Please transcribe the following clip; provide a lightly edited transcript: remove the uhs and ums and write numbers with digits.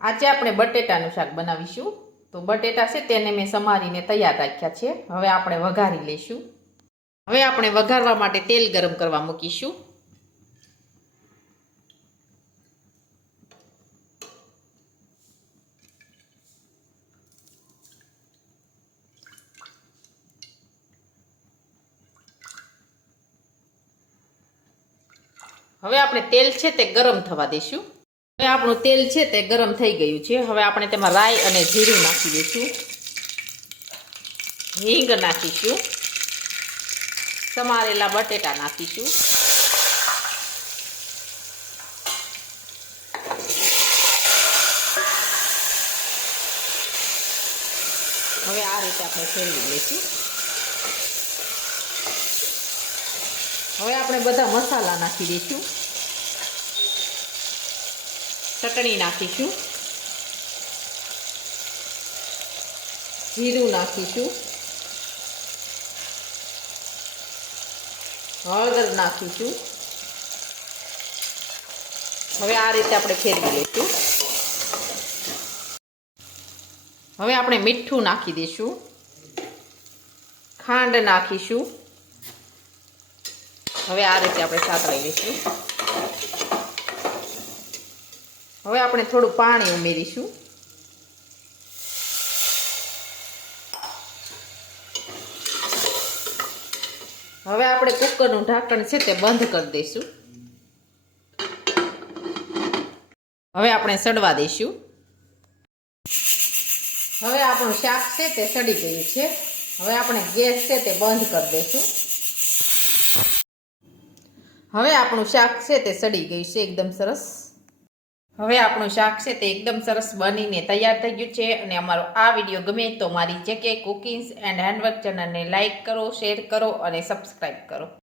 આજે આપણે બટેટાનું શાક બનાવીશું. તો બટેટા છે તેને મેં સમારીને તૈયાર રાખ્યા છે. હવે આપણે વઘારી લઈશું. હવે આપણે વઘારવા માટે તેલ ગરમ કરવા મૂકીશું. હવે આપણે તેલ છે તે ગરમ થવા દઈશું. હવે આપણું તેલ છે તે ગરમ થઈ ગયું છે. હવે આપણે તેમાં રાઈ અને જીરું નાખી દઈશું. હિંગ નાખીશું. સમારેલા બટેટા નાખીશું. હવે આ રીતે આપણે ફેરવી લઈશું. હવે આપણે બધા મસાલા નાખી દઈશું. ચટણી નાખીશું. જીરું નાખીશું. હળદર નાખીશું. હવે આ રીતે આપણે ફેરવી લઈશું. હવે આપણે મીઠું નાખી દઈશું. ખાંડ નાખીશું. હવે આ રીતે આપણે સાતળી લઈશું. હવે આપણે થોડું પાણી ઉમેરીશું. હવે આપણે કુકરનું ઢાંકણ છે તે બંધ કરી દઈશું. હવે આપણે સડવા દઈશું. હવે આપણું શાક છે તે સડી ગયું છે. હવે આપણે ગેસ છે તે બંધ કરી દઈશું. હવે આપણું શાક છે તે સડી ગયું છે એકદમ સરસ. હવે આપણું શાક છે તે એકદમ સરસ બનીને તૈયાર થઈ ગયું છે. અને અમારો આ વિડીયો ગમે તો મારી JK કુકિંગ્સ એન્ડ હેન્ડવર્ક ચેનલને લાઇક કરો, શેર કરો અને સબસ્ક્રાઈબ કરો.